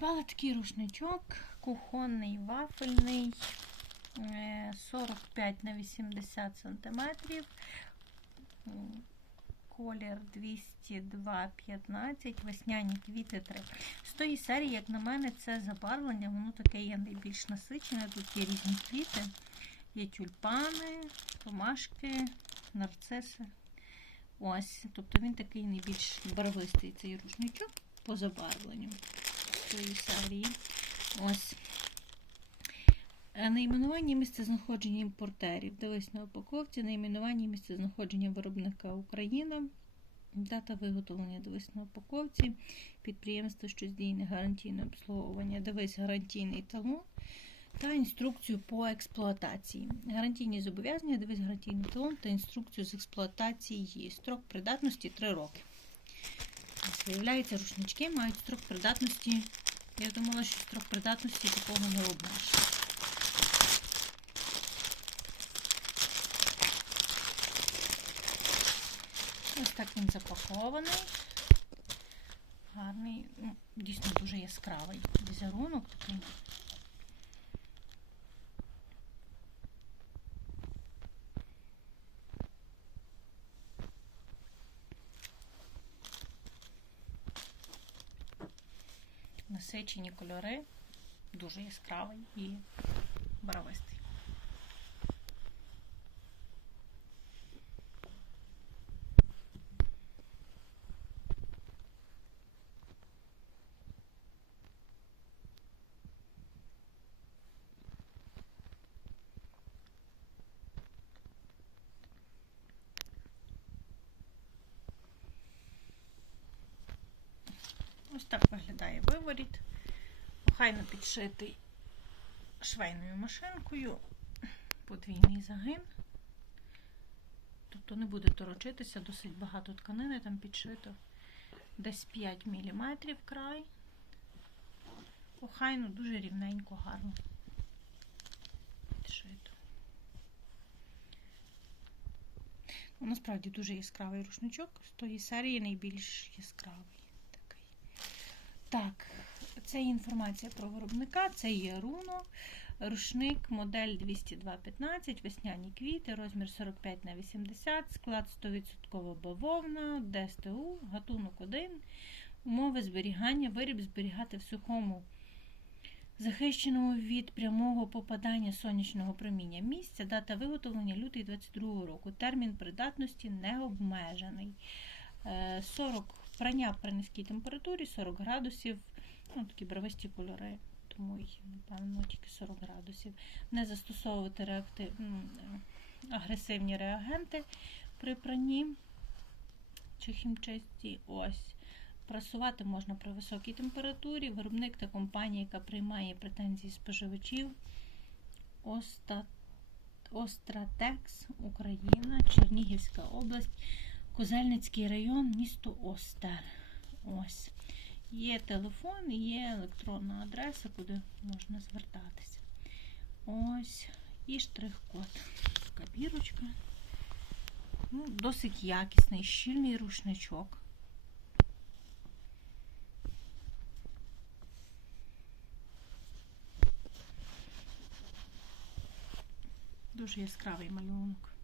Придбала такий рушничок, кухонний, вафельний, е, 45 на 80 сантиметрів. М, Колір 202,15, весняні квіти 3. З тої серії, як на мене, це забарвлення, воно таке є найбільш насичене. Тут є різні квіти, є тюльпани, ромашки, нарциси. Ось, тобто він такий найбільш барвистий цей рушничок по забарвленню серії. Ось. Е, Найменування місця знаходження імпортерів. Дивись на упаковці. Найменування місця знаходження виробника Україна. Дата виготовлення. Дивись на упаковці. Підприємство, що здійснює гарантійне обслуговування. Дивись гарантійний талон та інструкцію по експлуатації. Гарантійні зобов'язання, дивись гарантійний талон та інструкцію з експлуатації. Строк придатності 3 роки. Виявляється, рушнички мають строк придатності. Я думала, що строк придатності такого не обмежений. Ось так він запакований. Гарний, ну, дійсно дуже яскравий візерунок такий. Насичені кольори, дуже яскравий і барвистий. Ось так виглядає виворіт. Охайно підшитий швейною машинкою. Подвійний загин. Тобто не буде торочитися, досить багато тканини там підшито. Десь 5 мм край. Охайно, дуже рівненько, гарно. Підшито. Ну, насправді дуже яскравий рушничок. З тої серії найбільш яскравий. Так, це інформація про виробника, це є руно. Рушник, модель 20215, весняні квіти, розмір 45 на 80, склад 100% бавовна, ДСТУ, гатунок 1, умови зберігання, виріб зберігати в сухому, захищеному від прямого попадання сонячного проміння місця, дата виготовлення лютий 22 року, термін придатності не обмежений. Е, 40 прання при низькій температурі, 40 градусів, ну, такі барвисті кольори тому й, напевно, тільки 40 градусів. Не застосовувати реакти... е, агресивні реагенти при пранні чи хімчисті. Ось. Прасувати можна при високій температурі. Виробник та компанія, яка приймає претензії споживачів. Остратекс, Україна, Чернігівська область, Козельницький район, місто Остер. Ось. Є телефон, є електронна адреса, куди можна звертатися. Ось. І штрих-код. Така бірочка. Ну, досить якісний, щільний рушничок. Дуже яскравий малюнок.